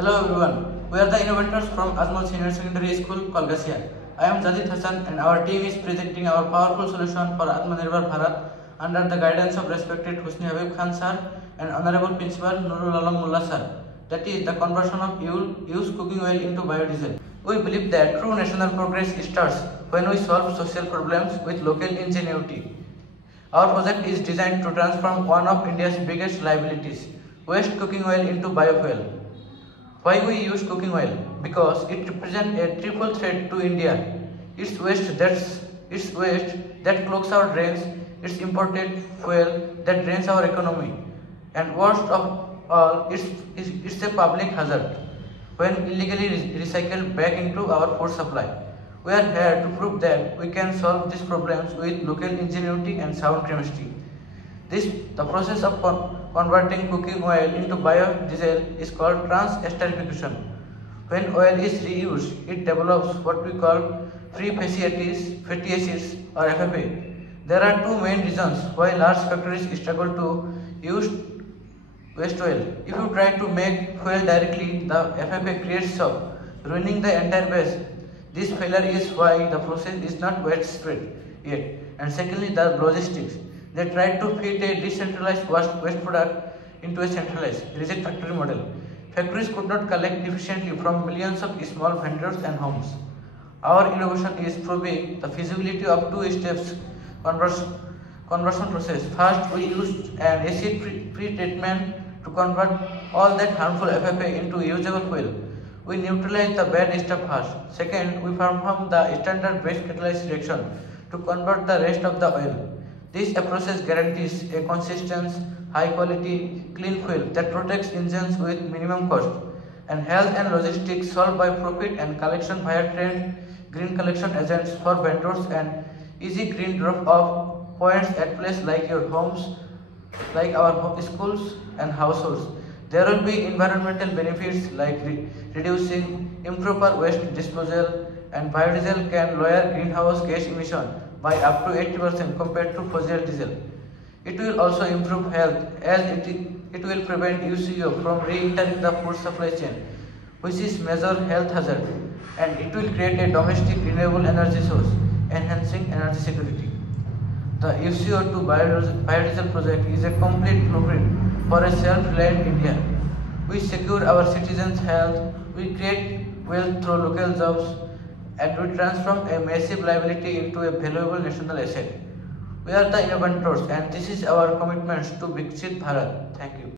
Hello everyone, we are the innovators from Azmal Senior Secondary School, Kolgasia. I am Jadid Hassan and our team is presenting our powerful solution for Atmanirbhar Bharat under the guidance of respected Husni Habib Khan sir and Honorable Principal Nurul Alam Mullah sir. That is the conversion of used cooking oil into biodiesel. We believe that true national progress starts when we solve social problems with local ingenuity. Our project is designed to transform one of India's biggest liabilities, waste cooking oil, into biofuel. Why we use cooking oil? Because it represents a triple threat to India. It's waste that clogs our drains, it's imported fuel that drains our economy, and worst of all, it's a public hazard when illegally recycled back into our food supply. We are here to prove that we can solve these problems with local ingenuity and sound chemistry. The process of converting cooking oil into biodiesel is called trans-esterification. When oil is reused, it develops what we call free fatty acids or FFA. There are two main reasons why large factories struggle to use waste oil. If you try to make fuel directly, the FFA creates shock, ruining the entire base. This failure is why the process is not widespread yet. And secondly, the logistics. They tried to fit a decentralized waste product into a centralized, rigid factory model. Factories could not collect efficiently from millions of small vendors and homes. Our innovation is proving the feasibility of two steps conversion process. First, we used an acid-free treatment to convert all that harmful FFA into usable fuel. We neutralize the bad stuff first. Second, we perform the standard waste catalyst reaction to convert the rest of the oil. This process guarantees a consistent, high-quality, clean fuel that protects engines with minimum cost, and health and logistics solved by profit and collection via trained green collection agents for vendors and easy green drop-off points at places like your homes, like our schools and households. There will be environmental benefits like reducing improper waste disposal, and biodiesel can lower greenhouse gas emission by up to 80% compared to fossil diesel. It will also improve health as it will prevent UCO from re-entering the food supply chain, which is major health hazard, and it will create a domestic renewable energy source, enhancing energy security. The UCO2 biodiesel project is a complete blueprint for a self-reliant India. We secure our citizens' health, we create wealth through local jobs, and we transform a massive liability into a valuable national asset. We are the innovators, and this is our commitment to Viksit Bharat. Thank you.